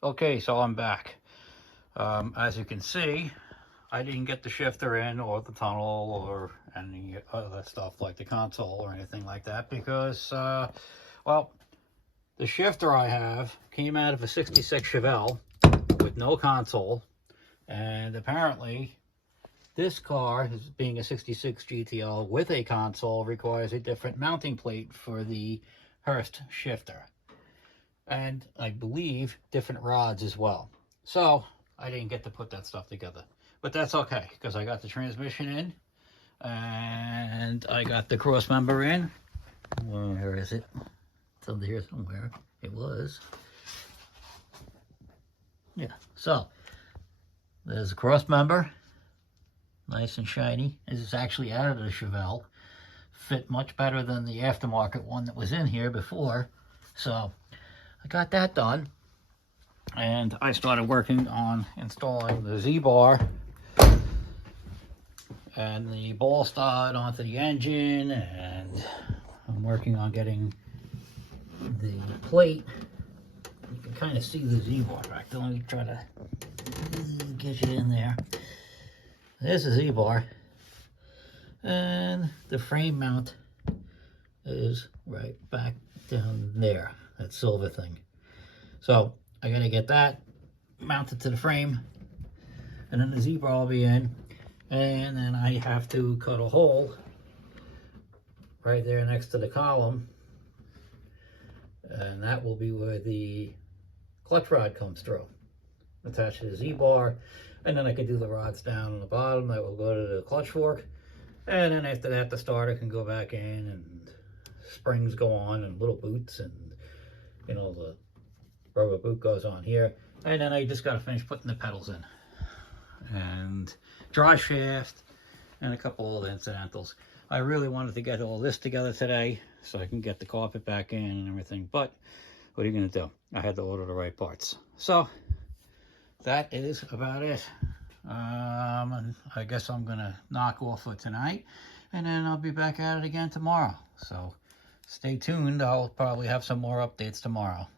Okay, so I'm back. As you can see, I didn't get the shifter in or the tunnel or any other stuff like the console or anything like that because, well, the shifter I have came out of a 66 Chevelle with no console, and apparently this car, being a 66 GTL with a console, requires a different mounting plate for the Hurst shifter. And I believe different rods as well. So I didn't get to put that stuff together, but that's okay because I got the transmission in and I got the cross member in. Where is it? It's under here somewhere. It was. Yeah, so there's a cross member, nice and shiny. This is actually out of the Chevelle. Fit much better than the aftermarket one that was in here before. So I got that done, and I started working on installing the Z-bar and the ball stud onto the engine, and I'm working on getting the plate. You can kind of see the Z-bar back there. Let me try to get you in there. There's the Z-bar, and the frame mount is right back down there, that silver thing. So I gotta get that mounted to the frame, and then the Z-bar will be in, and then I have to cut a hole right there next to the column, and that will be where the clutch rod comes through, attached to the Z-bar, and then I can do the rods down on the bottom that will go to the clutch fork, and then after that the starter can go back in, and springs go on, and little boots, and you know, the rubber boot goes on here, and then I just got to finish putting the pedals in and drive shaft and a couple of incidentals. I really wanted to get all this together today so I can get the carpet back in and everything, but what are you going to do? I had to order the right parts. So that is about it. And I guess I'm going to knock off for tonight, and then I'll be back at it again tomorrow. So stay tuned. I'll probably have some more updates tomorrow.